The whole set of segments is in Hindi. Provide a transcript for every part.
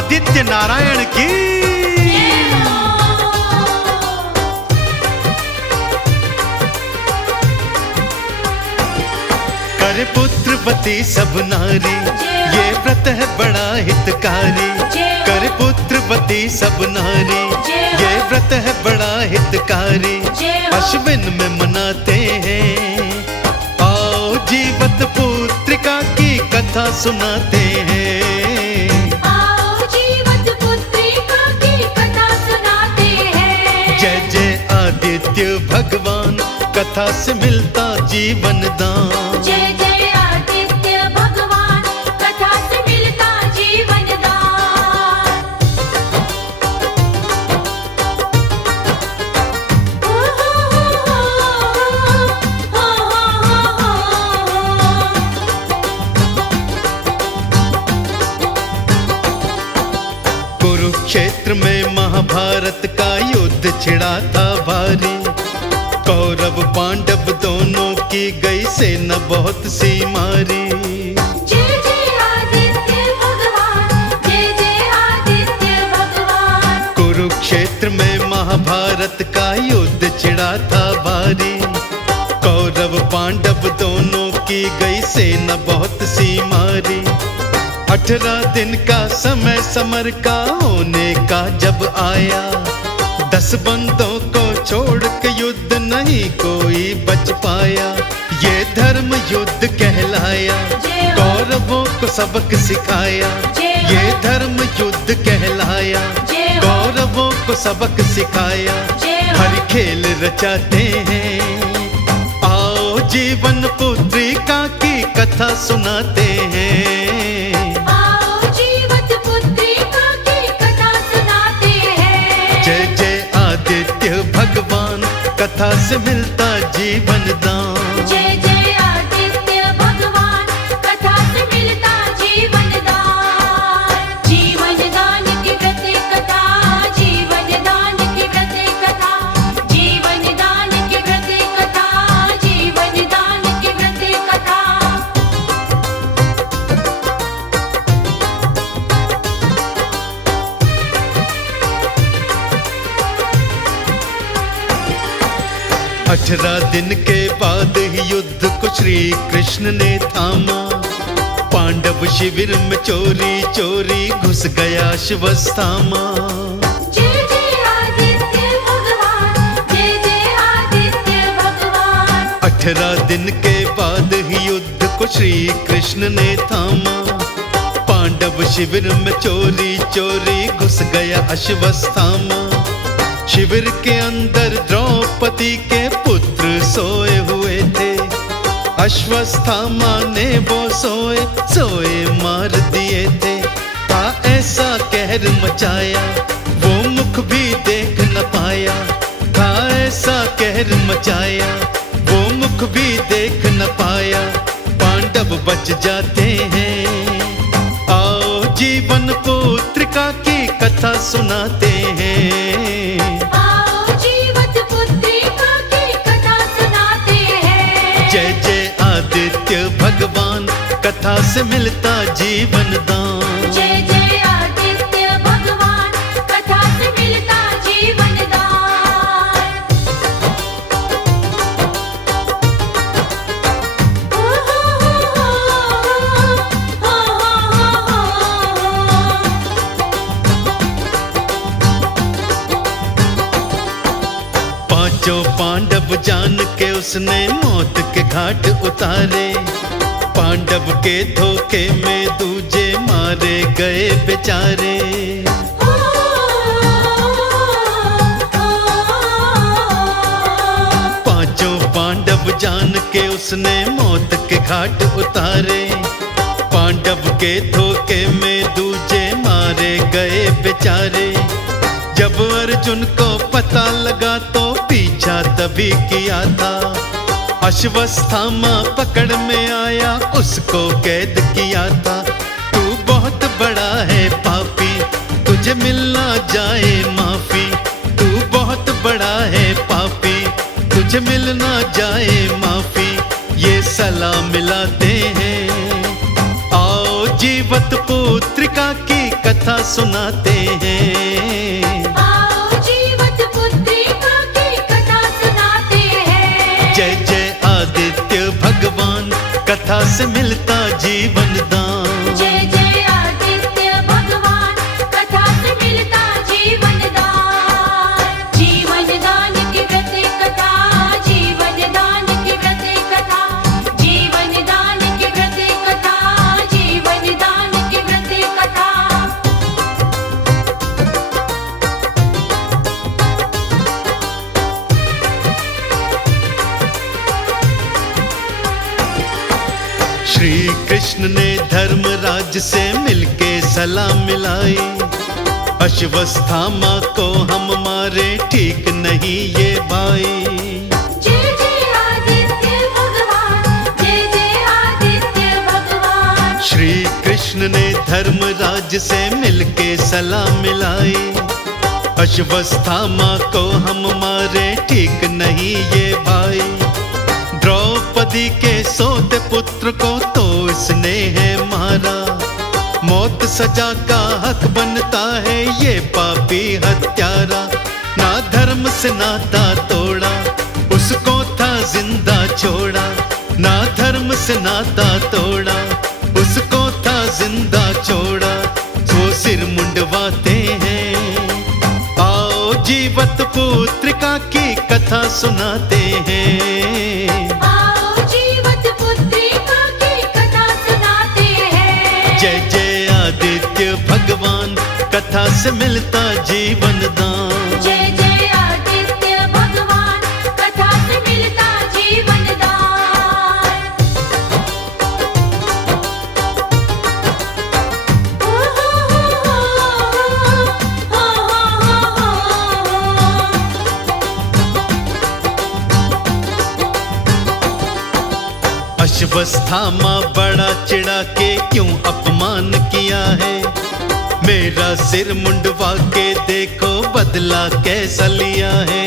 आदित्य नारायण की। करे पुत्रवती सब नारी, ये व्रत है बड़ा हितकारी। करे पुत्रवती सब नारी, ये व्रत है बड़ा हितकारी। अश्विन में मनाते हैं, आओ जीवत पुत्रिका की कथा सुनाते हैं। आओ जीवत पुत्रिका की कथा सुनाते हैं। जय जय आदित्य भगवान, कथा से मिलता जीवन दान। जय जय आदित्य भगवान, कथा से मिलता जीवन दान। हो हो कुरुक्षेत्र में महाभारत का युद्ध छिड़ा था भारी। कौरव पांडव दोनों की गई सेना बहुत सी मारी। जय जय आदित्य भगवान, जय जय आदित्य भगवान। कुरुक्षेत्र में महाभारत का युद्ध छिड़ा था भारी। कौरव पांडव दोनों की गई सेना बहुत सी मारी। 18 दिन का समय समर का होने का जब आया, 10 बंदों को छोड़ के युद्ध नहीं कोई बच पाया। ये धर्म युद्ध कहलाया, कौरवों को सबक सिखाया। ये धर्म युद्ध कहलाया, कौरवों को सबक सिखाया। हर खेल रचाते हैं, आओ जीवन पुत्रिका की कथा सुनाते हैं। आओ जीवत पुत्रिका की कथा सुनाते हैं। जय जय आदित्य भगवान, कथा से मिलता जीवन दान। जय जय आदित्य भगवान, कथा से मिलता जीवन दान। जीवन दान की व्रत कथा, जीवन दान की व्रत कथा, जीवन दान की व्रत कथा, जीवन दान की व्रत कथा। अठारह दिन के बाद ही युद्ध को श्री कृष्ण ने थामा। पांडव शिविर में चोरी चोरी घुस गया अश्वत्थामा। जय जय आदित्य भगवान, जय जय आदित्य भगवान। 18 दिन के बाद ही युद्ध को श्री कृष्ण ने थामा। पांडव शिविर में चोरी चोरी घुस गया अश्वत्थामा। शिविर के अंदर द्रौपदी के पुत्र सोए हुए थे। अश्वत्थामा ने वो सोए सोए मार दिए थे। था ऐसा कहर मचाया, वो मुख भी देख न पाया। था ऐसा कहर मचाया, वो मुख भी देख न पाया। पांडव बच जाते हैं, आओ जीवन पुत्रिका की कथा सुनाते हैं। आओ जीवत पुत्रिका की कथा सुनाते हैं। जय जय आदित्य भगवान, कथा से मिलता जीवन दान। जय जय आदित्य भगवान, कथा से मिलता जीवन दान। हो पांचों पांडव जान के उसने मौत के घाट उतारे। पांडव के धोखे में दूजे मारे गए बेचारे। पांचों पांडव जान के उसने मौत के घाट उतारे। पांडव के धोखे में दूजे मारे गए बेचारे। जब अर्जुन को पता लगा तो पीछा तभी किया था। अश्वत्थामा पकड़ में आया, उसको कैद किया था। तू बहुत बड़ा है पापी, तुझे मिलना जाए माफी। तू बहुत बड़ा है पापी, तुझे मिलना जाए माफी। ये सलाह मिलाते हैं, आओ जीवत पुत्रिका की कथा सुनाते हैं। आओ जीवत पुत्रिका की कथा सुनाते हैं। जय जय आदित्य भगवान, कथा से मिलता जीवन दान। जय जय आदित्य भगवान, कथा से मिलता जीवन दान। जीवन दान की व्रत कथा, जीवन दान की व्रत कथा, जीवन दान की व्रत कथा, जीवन दान की व्रत कथा। श्री कृष्ण ने धर्मराज से मिलके सलाह मिलाई, अश्वत्थामा को हम मारे ठीक नहीं ये भाई। जय जय आदित्य भगवान, जय जय आदित्य भगवान। श्री कृष्ण ने धर्मराज से मिलके सलाह मिलाई, अश्वत्थामा को हम मारे ठीक नहीं ये भाई। द्रौपदी के सोते पुत्र को तो इसने है मारा, मौत सजा का हक बनता है ये पापी हत्यारा। ना धर्म से नाता तोड़ा, उसको था जिंदा छोड़ा। ना धर्म से नाता तोड़ा, उसको था जिंदा छोड़ा। वो सिर मुंडवाते हैं, आओ जीवत पुत्रिका की कथा सुनाते हैं। आओ जीवत पुत्रिका की कथा सुनाते हैं। जय जय आदित्य भगवान, कथा से मिलता जीवन दान। जय जय आदित्य भगवान, कथा से मिलता जीवन दान। ओ हो अश्वत्थामा बड़ा चिढ़ा के क्यों अपमान किया है, मेरा सिर मुंडवा के देखो बदला कैसा लिया है।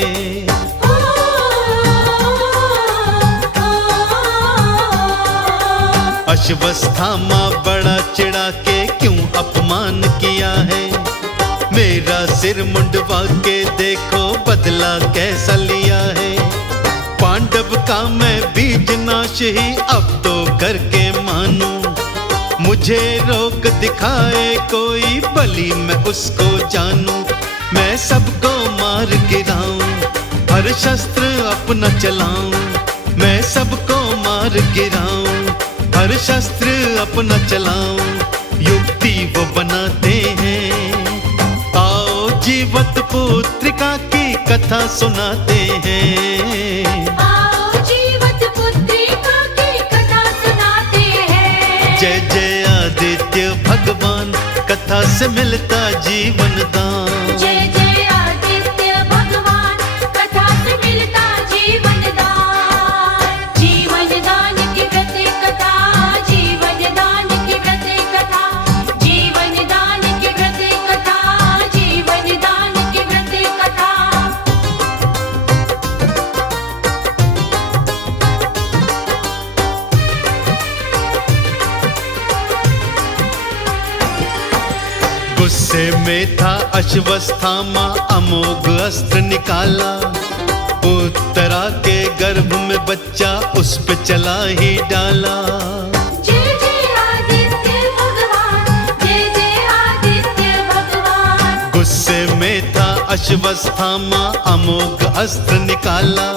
अश्वत्थामा बड़ा चिढ़ा के क्यों अपमान किया है, मेरा सिर मुंडवा के देखो बदला कैसा लिया है। पांडव का मैं बीज नाश ही अब तो करके मानूं, मुझे रोक दिखाए कोई बलि मैं उसको जानूं। मैं सबको मार गिराऊं, हर शस्त्र अपना चलाऊं। मैं सबको मार गिराऊं, हर शस्त्र अपना चलाऊं। युक्ति वो बनाते हैं, आओ जीवत पुत्रिका की कथा सुनाते हैं। आओ जीवत पुत्रिका की कथा सुनाते हैं। जय जय आदित्य भगवान, कथा से मिलता जीवन दान। जय जय आदित्य भगवान, कथा से मिलता जीवन दान। जीवन दान की व्रत कथा, जीवन दान की व्रत कथा, जीवन दान की व्रत कथा, जीवन दान की व्रत कथा। गुस्से में था अश्वत्थामा, अमोघ अस्त्र निकाला। उत्तरा के गर्भ में बच्चा उस पे चला ही डाला। जय जय आदित्य भगवान, जय जय आदित्य भगवान। गुस्से में था अश्वत्थामा, अमोघ अस्त्र निकाला।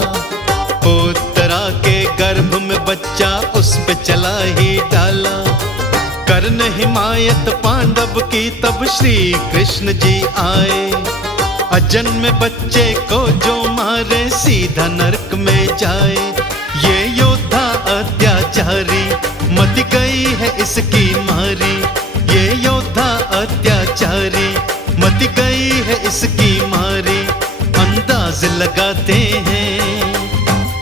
उत्तरा के गर्भ में बच्चा उस पे चला ही डाला। कर्ण हिमायत पांडव की तब श्री कृष्ण जी आए। अजन्मे बच्चे को जो मारे सीधा नरक में जाए। ये योद्धा अत्याचारी, मत गई है इसकी मारी। ये योद्धा अत्याचारी, मत गई है इसकी मारी। अंदाज लगाते हैं,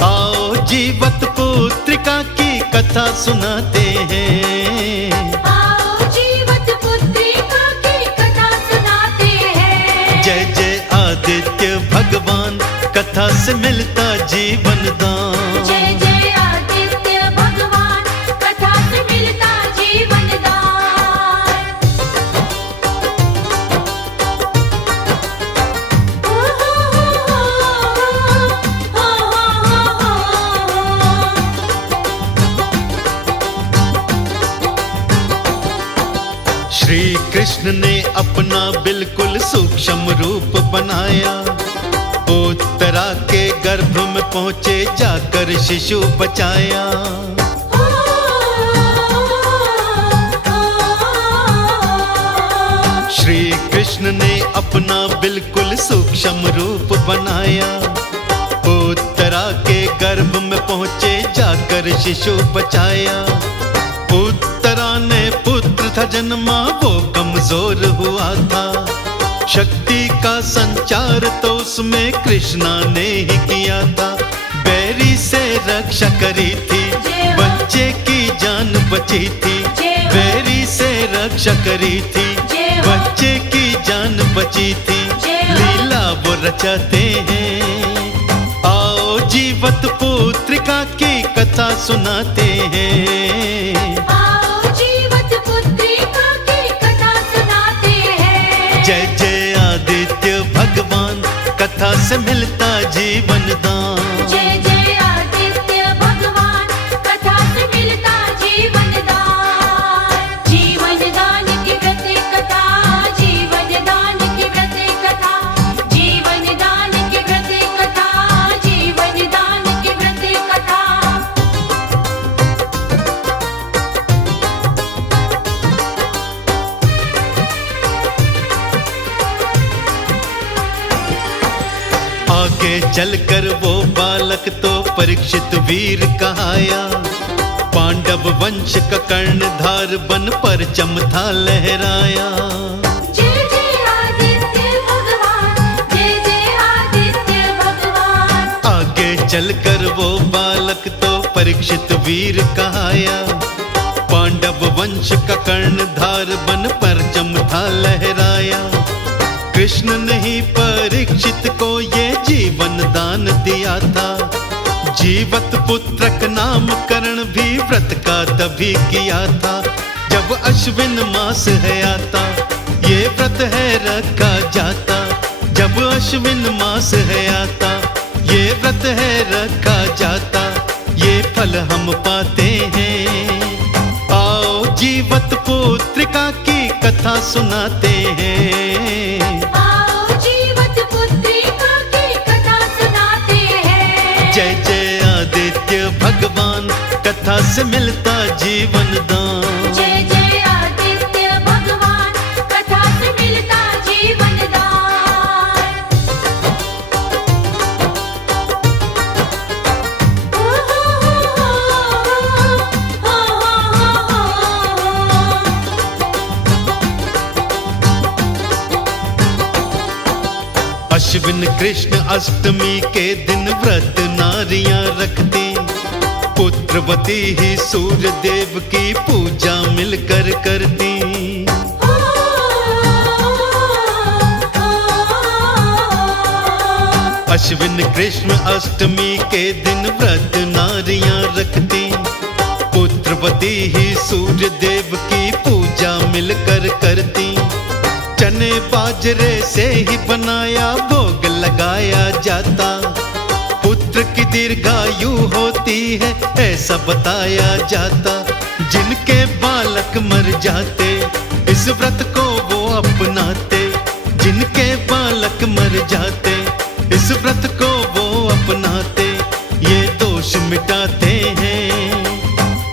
आओ जीवत पुत्रिका की कथा सुनाते हैं। आओ जीवत पुत्रिका की कथा सुनाते हैं। जय जय आदित्य भगवान, कथा से मिलता जीवन दान। जय जय आदित्य भगवान, कथा से मिलता जीवन दान। श्री कृष्ण ने अपना बिल्कुल सूक्ष्म रूप बनाया, उत्तरा के गर्भ में पहुंचे जाकर शिशु बचाया। श्री कृष्ण ने अपना बिल्कुल सूक्ष्म रूप बनाया, उत्तरा के गर्भ में पहुंचे जाकर शिशु बचाया। उत्तरा ने पुत्र था जन्मा, वो कमजोर हुआ था, शक्ति का संचार तो उसमें कृष्णा ने ही किया था। बैरी से रक्षा करी थी, बच्चे की जान बची थी, बैरी से रक्षा करी थी, बच्चे की जान बची थी। लीला वो रचाते हैं, आओ जीवत पुत्रिका की कथा सुनाते हैं। आओ जीवत पुत्रिका की कथा सुनाते हैं। जय जय आदित्य भगवान, कथा से मिलता जीवन दान। जय जय आदित्य भगवान, कथा से मिलता जीवन दान। जीवन दान की व्रत कथा, जीवन दान की व्रत कथा, जीवन दान की व्रत कथा, जीवन दान की व्रत कथा। आगे चलकर वो बालक तो परीक्षित वीर कहाया, पांडव वंश का कर्णधार बन परचम था लहराया। जय जय आदित्य भगवान, जय जय आदित्य भगवान। आगे चलकर वो बालक तो परीक्षित वीर कहाया, पांडव वंश का कर्णधार बन परचम था लहराया। कृष्ण ने ही परीक्षित को ये जीवन दान दिया था, जीवत पुत्रक नामकरण भी व्रत का तभी किया था, जब अश्विन मास है आता, ये व्रत है रखा जाता। जब अश्विन मास है आता, ये व्रत है रखा जाता, ये फल हम पाते हैं। आओ जीवत पुत्रिका की कथा सुनाते हैं। आओ जीवत पुत्रिका की कथा सुनाते हैं। जय जय आदित्य भगवान, कथा से मिलता जीवन दान। जय जय आदित्य भगवान, कथा से मिलता जीवन दान। ओ हो अश्विन कृष्ण अष्टमी के दिन व्रत नारियां रखती, पुत्रवती ही सूर्य देव की पूजा मिलकर करती। अश्विन कृष्ण अष्टमी के दिन व्रत नारियां रखती, पुत्रवती ही सूर्य देव की पूजा मिलकर करती। चने बाजरे से ही बनाया भोग लगाया जाता, पुत्र की दीर्घायु होती है ऐसा बताया जाता। जिनके बालक मर जाते इस व्रत को वो अपनाते, जिनके बालक मर जाते इस व्रत को वो अपनाते, ये दोष मिटाते हैं।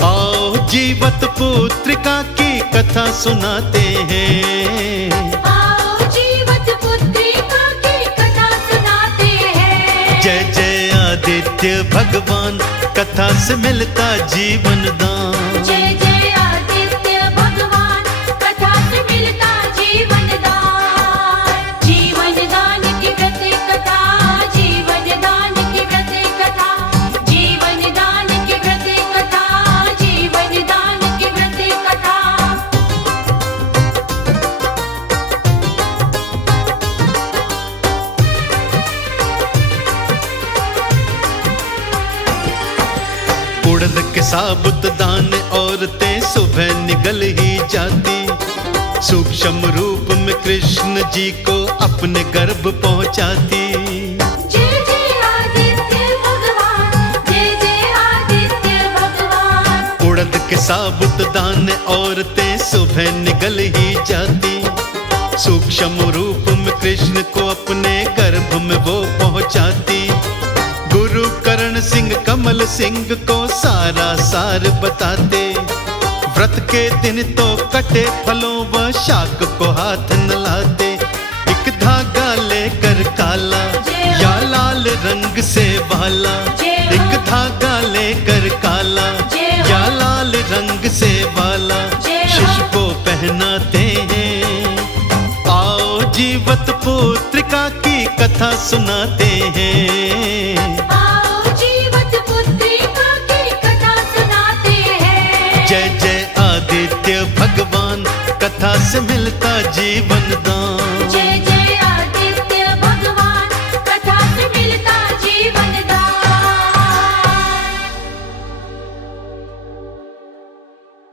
आओ जीवत पुत्रिका की कथा सुनाते हैं। आओ जीवत पुत्रिका की कथा सुनाते हैं। जय जय आदित्य भगवान, कथा से मिलता जीवन दान। जय जय आदित्य भगवान, कथा से मिलता जीवन दान। जीवन दान की व्रत कथा, जीवन दान की व्रत कथा, जीवन दान की व्रत कथा, जीवन दान की व्रत कथा। उड़द के साबुत दाने औरतें सुबह निकल ही जाती, सूक्ष्म रूप में कृष्ण जी को अपने गर्भ पहुंचाती। जय जय आदित्य भगवान, जय जय आदित्य भगवान। उड़द के साबुत दाने औरतें सुबह निगल ही जाती, सूक्ष्म रूप में कृष्ण को अपने गर्भ में वो पहुंचाती। गुरु करण सिंह कमल सिंह को सारा सार बताते, व्रत के दिन तो कटे फलों व शाक को हाथ न लाते। एक धागा लेकर काला या लाल रंग से वाला, एक धागा लेकर काला या लाल रंग से वाला शिशु को पहनाते हैं। आओ जीवत पुत्रिका की कथा सुनाते हैं, आओ जीवत पुत्रिका की कथा सुनाते हैं। जय जय आदित्य भगवान, कथा से मिलता जीवन दान।